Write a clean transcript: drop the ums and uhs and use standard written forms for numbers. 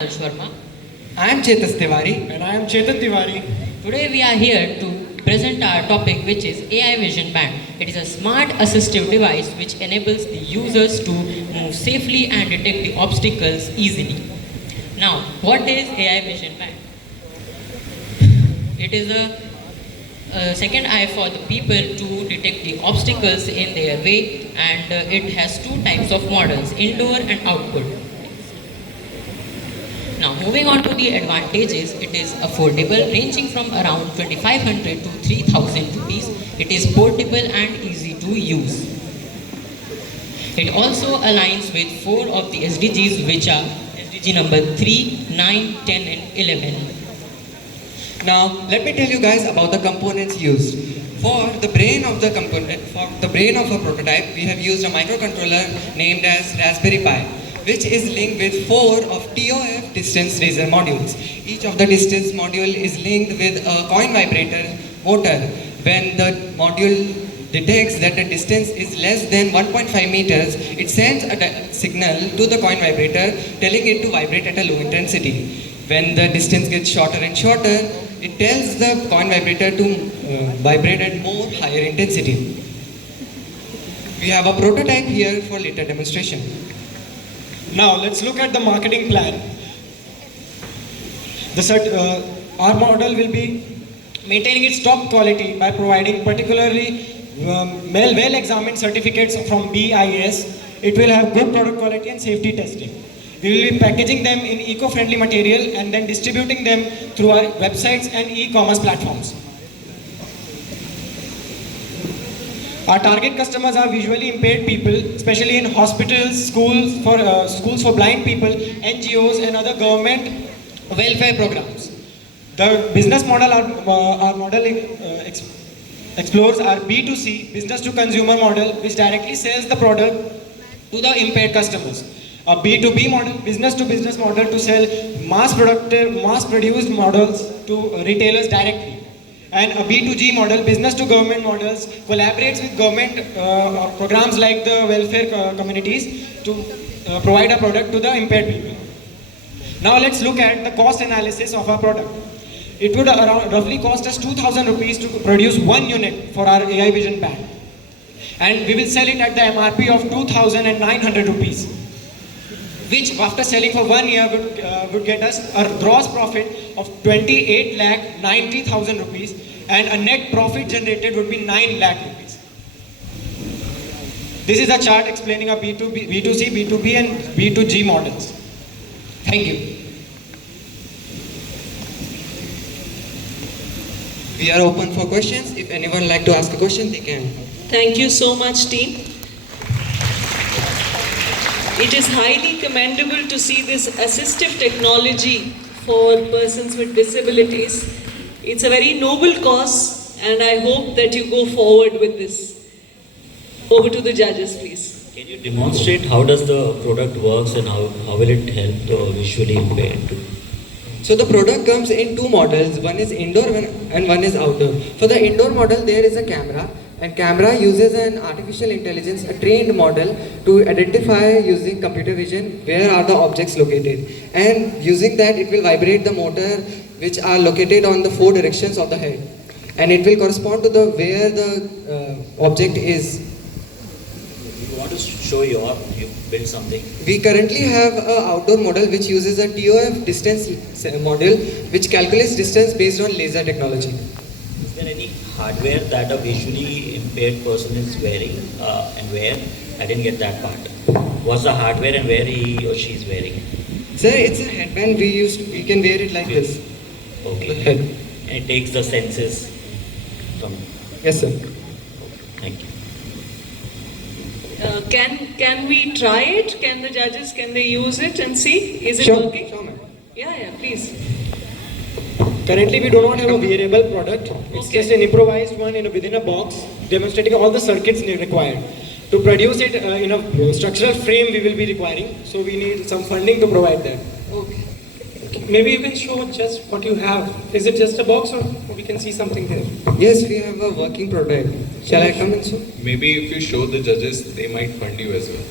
Sharma. I am Chetas Tiwari. And I am Chetan Tiwari. Today we are here to present our topic, which is AI Vision Band. It is a smart assistive device which enables the users to move safely and detect the obstacles easily. Now, what is AI Vision Band? It is a second eye for the people to detect the obstacles in their way, and it has two types of models, indoor and outdoor. Now, moving on to the advantages, it is affordable, ranging from around 2500 to 3000 rupees. It is portable and easy to use. It also aligns with 4 of the SDGs, which are SDG number 3, 9, 10 and 11. Now, let me tell you guys about the components used. For the brain of the component, for the brain of a prototype, we have used a microcontroller named as Raspberry Pi, which is linked with 4 of TOF distance razor modules. Each of the distance module is linked with a coin vibrator motor. When the module detects that the distance is less than 1.5 meters, it sends a signal to the coin vibrator telling it to vibrate at a low intensity. When the distance gets shorter and shorter, it tells the coin vibrator to vibrate at more higher intensity. We have a prototype here for later demonstration. Now let's look at the marketing plan. Our model will be maintaining its top quality by providing particularly well-examined certificates from BIS. It will have good product quality and safety testing. We will be packaging them in eco-friendly material and then distributing them through our websites and e-commerce platforms. Our target customers are visually impaired people, especially in hospitals, schools for blind people, NGOs and other government welfare programs. The business model our model explores our B2C, business to consumer model, which directly sells the product to the impaired customers. A B2B model, business to business model, to sell mass produced models to retailers directly. And a B2G model, business to government models, collaborates with government programs like the welfare communities to provide a product to the impaired people. Now let's look at the cost analysis of our product. It would roughly cost us 2,000 rupees to produce one unit for our AI Vision Band. And we will sell it at the MRP of 2,900 rupees, which after selling for 1 year would get us a gross profit of 28,90,000 rupees, and a net profit generated would be 9 lakh rupees. This is a chart explaining our B2C, B2B and B2G models. Thank you. We are open for questions. If anyone would like to ask a question, they can. Thank you so much, team. It is highly commendable to see this assistive technology for persons with disabilities. It's a very noble cause, and I hope that you go forward with this. Over to the judges, please. Can you demonstrate how does the product works and how will it help the visually impaired? So the product comes in 2 models. One is indoor and one is outdoor. For the indoor model, there is a camera. And camera uses an artificial intelligence, a trained model, to identify using computer vision where are the objects located. And using that, it will vibrate the motor which are located on the 4 directions of the head. And it will correspond to the where the object is. You want to show you build something? We currently have an outdoor model which uses a TOF distance model which calculates distance based on laser technology. Is there any hardware that a visually impaired person is wearing and where? I didn't get that part. What's the hardware and where he or she is wearing? Sir, it's a headband we can wear it like this. Okay. Head. And it takes the senses from. Yes, sir. Thank you. Can we try it? Can the judges, can they use it and see? Is it Sure. working? Sure, ma'am. Yeah, please. Currently, we do not have a wearable product. It's Okay. just an improvised one within a box, demonstrating all the circuits required. To produce it in a structural frame, we will be requiring. So we need some funding to provide that. Okay. Maybe you can show just what you have. Is it just a box or we can see something there? Yes, we have a working prototype. Shall I come in soon? Maybe if you show the judges, they might fund you as well.